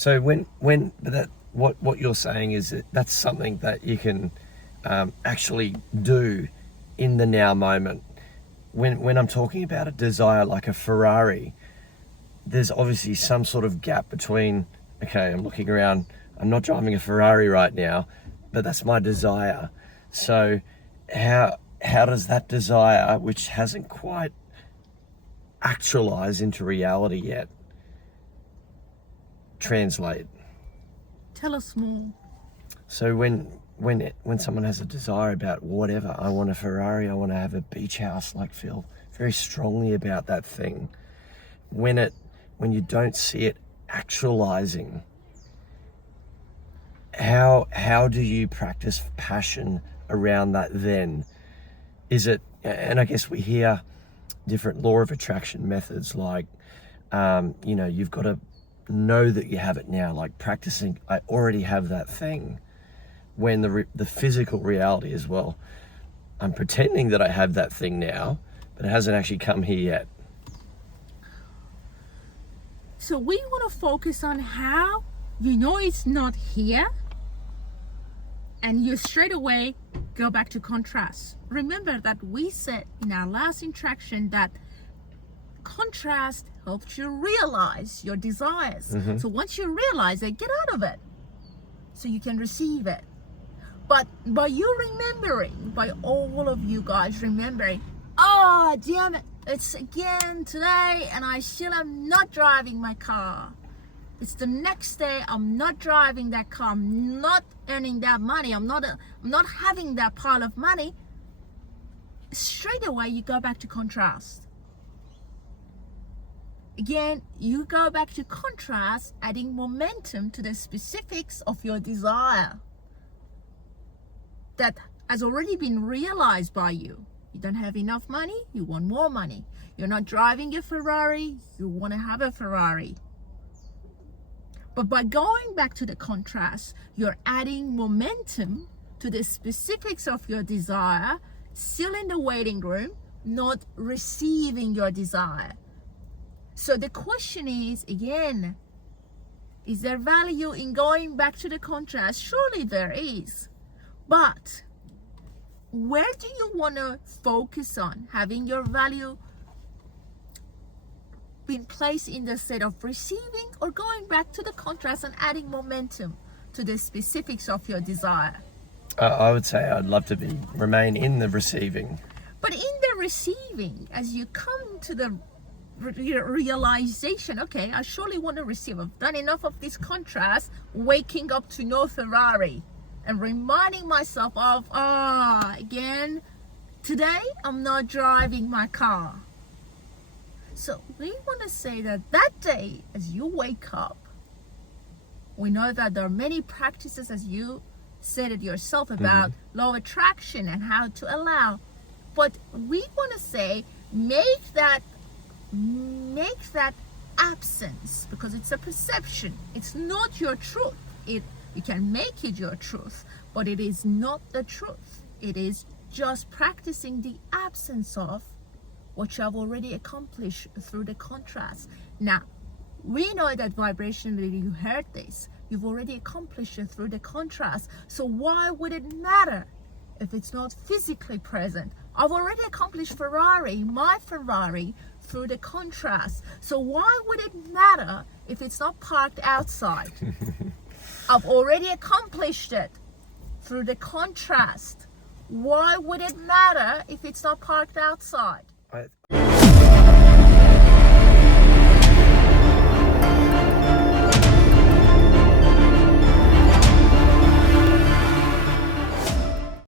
So what you're saying is that that's something that you can actually do in the now moment. When I'm talking about a desire like a Ferrari, there's obviously some sort of gap between, okay, I'm looking around, I'm not driving a Ferrari right now, but that's my desire. So how does that desire, which hasn't quite actualized into reality yet, translate? Tell us more. So when someone has a desire about whatever, I want a Ferrari, I want to have a beach house, like feel very strongly about that thing. When you don't see it actualizing, how do you practice passion around that then? Is it, and I guess we hear different law of attraction methods like, you've got to know that you have it now, like practicing, I already have that thing. When the physical reality is, well, I'm pretending that I have that thing now, but it hasn't actually come here yet. So we want to focus on how you know it's not here, and you straight away go back to contrast. Remember that we said in our last interaction that contrast helps you realize your desires. Mm-hmm. So once you realize it, get out of it so you can receive it. But by you remembering, by all of you guys remembering, oh damn it, it's again today and I still am not driving my car. It's the next day, I'm not driving that car, I'm not earning that money, I'm not having that pile of money. Straight away you go back to contrast. Again, you go back to contrast, adding momentum to the specifics of your desire that has already been realized by you. You don't have enough money, you want more money. You're not driving a Ferrari, you want to have a Ferrari. But by going back to the contrast, you're adding momentum to the specifics of your desire, still in the waiting room, not receiving your desire. So the question is, again, is there value in going back to the contrast? Surely there is. But where do you want to focus on? Having your value been placed in the state of receiving, or going back to the contrast and adding momentum to the specifics of your desire? I would say I'd love to remain in the receiving. But in the receiving, as you come to the realization, okay, I surely want to receive. I've done enough of this contrast, waking up to no Ferrari and reminding myself of, again, today I'm not driving my car. So we want to say that day, as you wake up, we know that there are many practices, as you said it yourself, about law of attraction and how to allow. But we want to say, make that absence, because it's a perception. It's not your truth. You can make it your truth, but it is not the truth. It is just practicing the absence of what you have already accomplished through the contrast. Now, we know that vibrationally, you heard this, you've already accomplished it through the contrast. So why would it matter if it's not physically present? I've already accomplished my Ferrari, through the contrast. So why would it matter if it's not parked outside? I've already accomplished it through the contrast. Why would it matter if it's not parked outside?